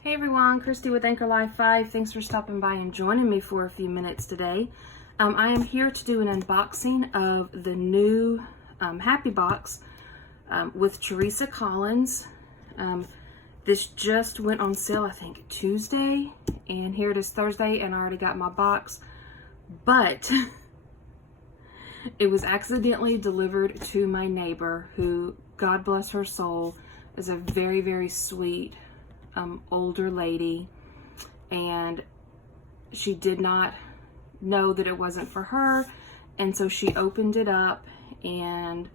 Hey everyone, Christy with Anchor Life 5. Thanks for stopping by and joining me for a few minutes today. I am here to do an unboxing of the new Happy Box with Teresa Collins. This just went on sale, I think, Tuesday, and here it is Thursday, and I already got my box, but it was accidentally delivered to my neighbor who, God bless her soul, is a very, very sweet older lady, and she did not know that it wasn't for her, and so she opened it up, and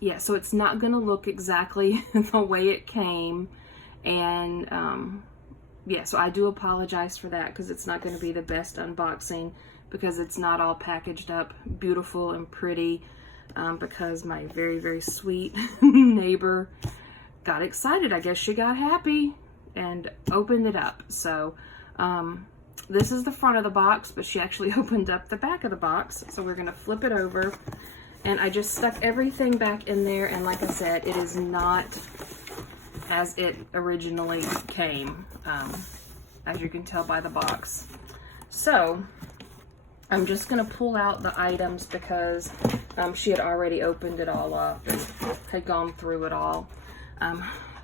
yeah, so it's not gonna look exactly the way it came, and yeah, so I do apologize for that because it's not going to be the best unboxing because it's not all packaged up beautiful and pretty, because my very, very sweet neighbor got excited. I guess she got happy and opened it up. So this is the front of the box, but she actually opened up the back of the box. So we're gonna flip it over, and I just stuck everything back in there, and like I said, it is not as it originally came, as you can tell by the box. So I'm just gonna pull out the items because she had already opened it all up and had gone through it all.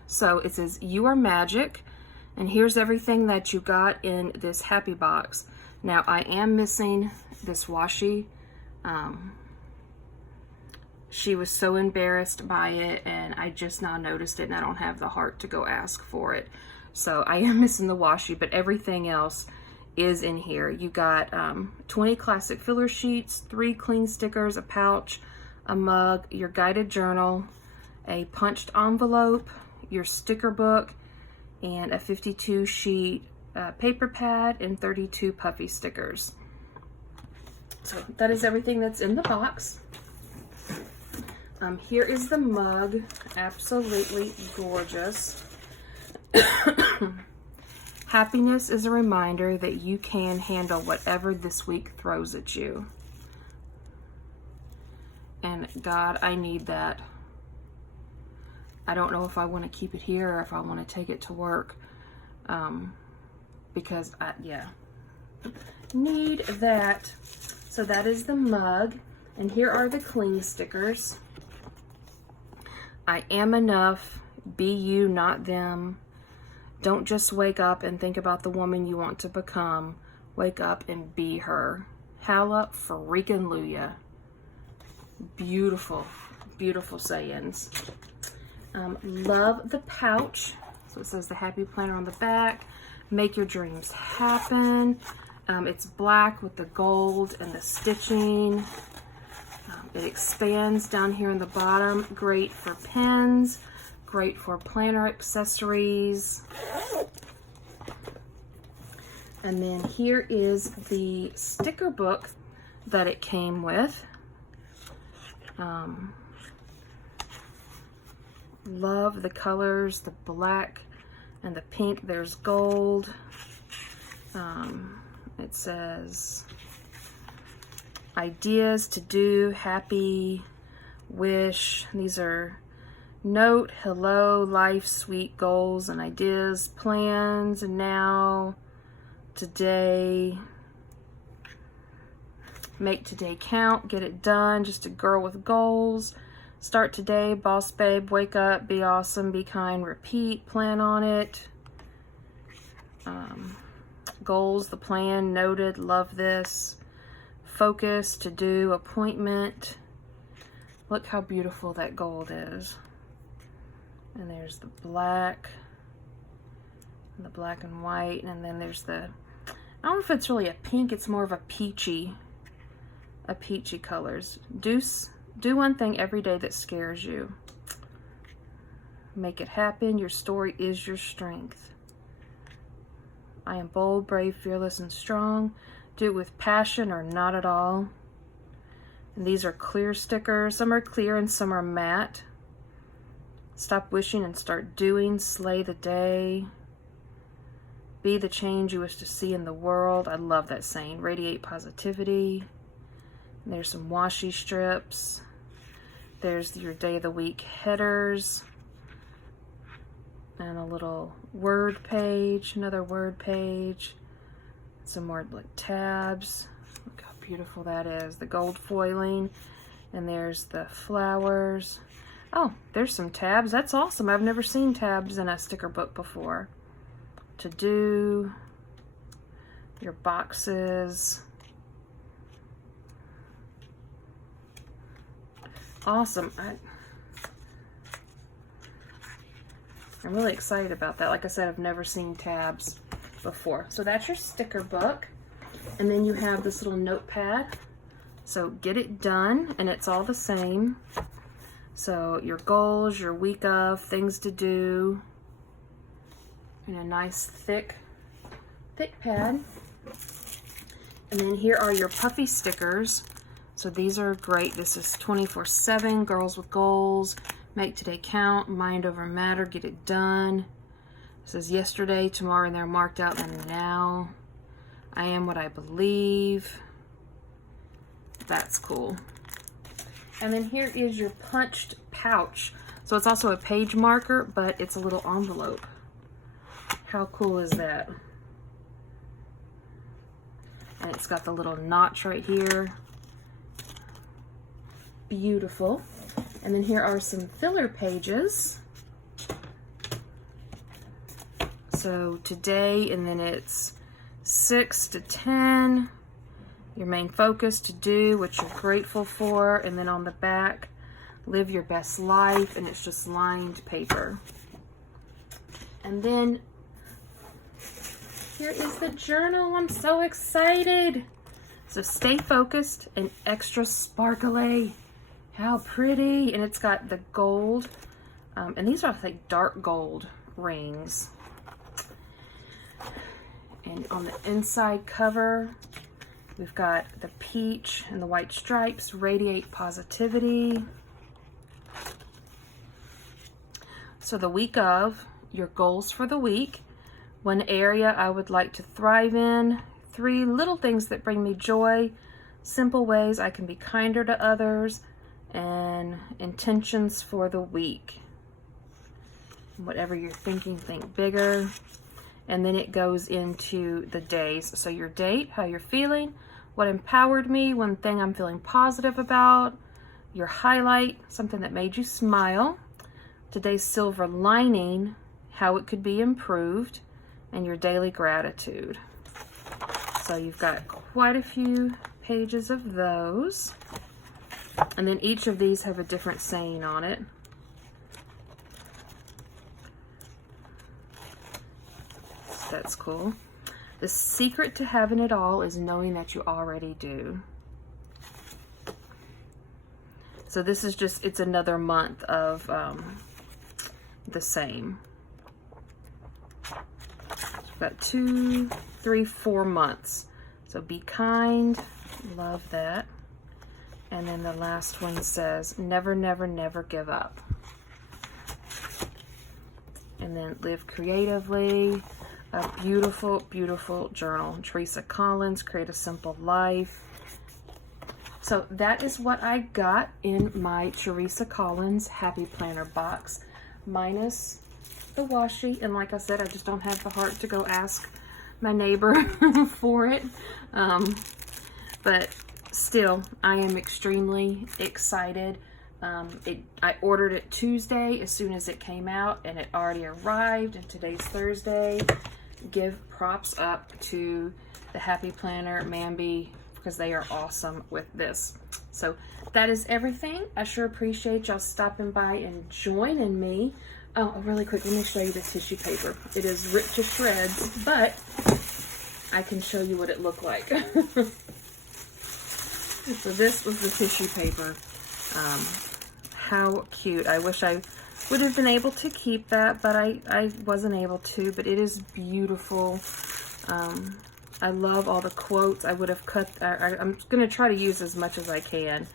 So it says, "You are magic," and here's everything that you got in this Happy Box. Now I am missing this washi. She was so embarrassed by it, and I just now noticed it, and I don't have the heart to go ask for it. So I am missing the washi, but everything else is in here. You got 20 classic filler sheets, 3 cling stickers, a pouch, a mug, your guided journal, a punched envelope, your sticker book, and a 52 sheet paper pad and 32 puffy stickers. So that is everything that's in the box. Here is the mug, absolutely gorgeous. Happiness is a reminder that you can handle whatever this week throws at you. And God, I need that. I don't know if I want to keep it here or if I want to take it to work, because yeah, need that. So that is the mug, and here are the cling stickers. I am enough, be you, not them. Don't just wake up and think about the woman you want to become. Wake up and be her. Halla freaking Luya. Beautiful, beautiful sayings. Love the pouch. So it says the Happy Planner on the back. Make your dreams happen. It's black with the gold and the stitching. It expands down here in the bottom. Great for pens. Great for planner accessories. And then here is the sticker book that it came with. Love the colors, the black and the pink. There's gold. It says ideas to do, happy, wish. These are note, hello, life, sweet goals and ideas, plans, and now, today, make today count, get it done, just a girl with goals. Start today, boss babe, wake up, be awesome, be kind, repeat, plan on it. Goals, the plan, noted, love this. Focus, to do, appointment. Look how beautiful that gold is. And there's the black, and the black and white, and then there's the, I don't know if it's really a pink, it's more of a peachy colors. Do one thing every day that scares you. Make it happen. Your story is your strength. I am bold, brave, fearless, and strong. Do it with passion or not at all. And these are clear stickers. Some are clear and some are matte. Stop wishing and start doing. Slay the day. Be the change you wish to see in the world. I love that saying. Radiate positivity. And there's some washi strips. There's your day of the week headers. And a little word page, another word page, some more like tabs. Look how beautiful that is. The gold foiling, and there's the flowers. Oh, there's some tabs. That's awesome. I've never seen tabs in a sticker book before. To do, your boxes. Awesome. I'm really excited about that. Like I said, I've never seen tabs before. So that's your sticker book. And then you have this little notepad. So get it done, and it's all the same. So your goals, your week of, things to do, in a nice thick pad. And then here are your puffy stickers. So these are great. This is 24/7, Girls with Goals. Make today count, mind over matter, get it done. It says yesterday, tomorrow, and they're marked out, and now. I am what I believe. That's cool. And then here is your punched pouch. So it's also a page marker, but it's a little envelope. How cool is that? And it's got the little notch right here. Beautiful. And then here are some filler pages. So today, and then it's 6 to 10. Your main focus, to do, what you're grateful for. And then on the back, live your best life. And it's just lined paper. And then here is the journal. I'm so excited. So stay focused and extra sparkly. How pretty. And it's got the gold. And these are like dark gold rings. And on the inside cover, we've got the peach and the white stripes, radiate positivity. So the week of, your goals for the week. One area I would like to thrive in. 3 little things that bring me joy. Simple ways I can be kinder to others. And intentions for the week. Whatever you're thinking, think bigger. And then it goes into the days. So your date, how you're feeling, what empowered me, one thing I'm feeling positive about, your highlight, something that made you smile, today's silver lining, how it could be improved, and your daily gratitude. So you've got quite a few pages of those. And then each of these have a different saying on it. That's cool. The secret to having it all is knowing that you already do. So this is just, it's another month of the same. So we've got 2, 3, 4 months. So be kind, love that. And then the last one says, never, never, never give up. And then live creatively. A beautiful, beautiful journal. Teresa Collins, Create a Simple Life. So that is what I got in my Teresa Collins Happy Planner box, minus the washi. And like I said, I just don't have the heart to go ask my neighbor for it. But still, I am extremely excited. I ordered it Tuesday as soon as it came out, and it already arrived, and today's Thursday. Give props up to the Happy Planner Mambi, because they are awesome with this. So that is everything. I sure appreciate y'all stopping by and joining me. Oh, really quick, let me show you this tissue paper. It is ripped to shreds, but I can show you what it looked like. So this was the tissue paper. How cute. I wish I would have been able to keep that, but I wasn't able to. But it is beautiful. I love all the quotes. I would have cut, I'm going to try to use as much as I can.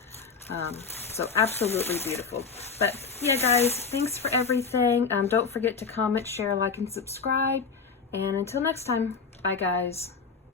So absolutely beautiful. But yeah, guys, thanks for everything. Don't forget to comment, share, like, and subscribe. And until next time, bye, guys.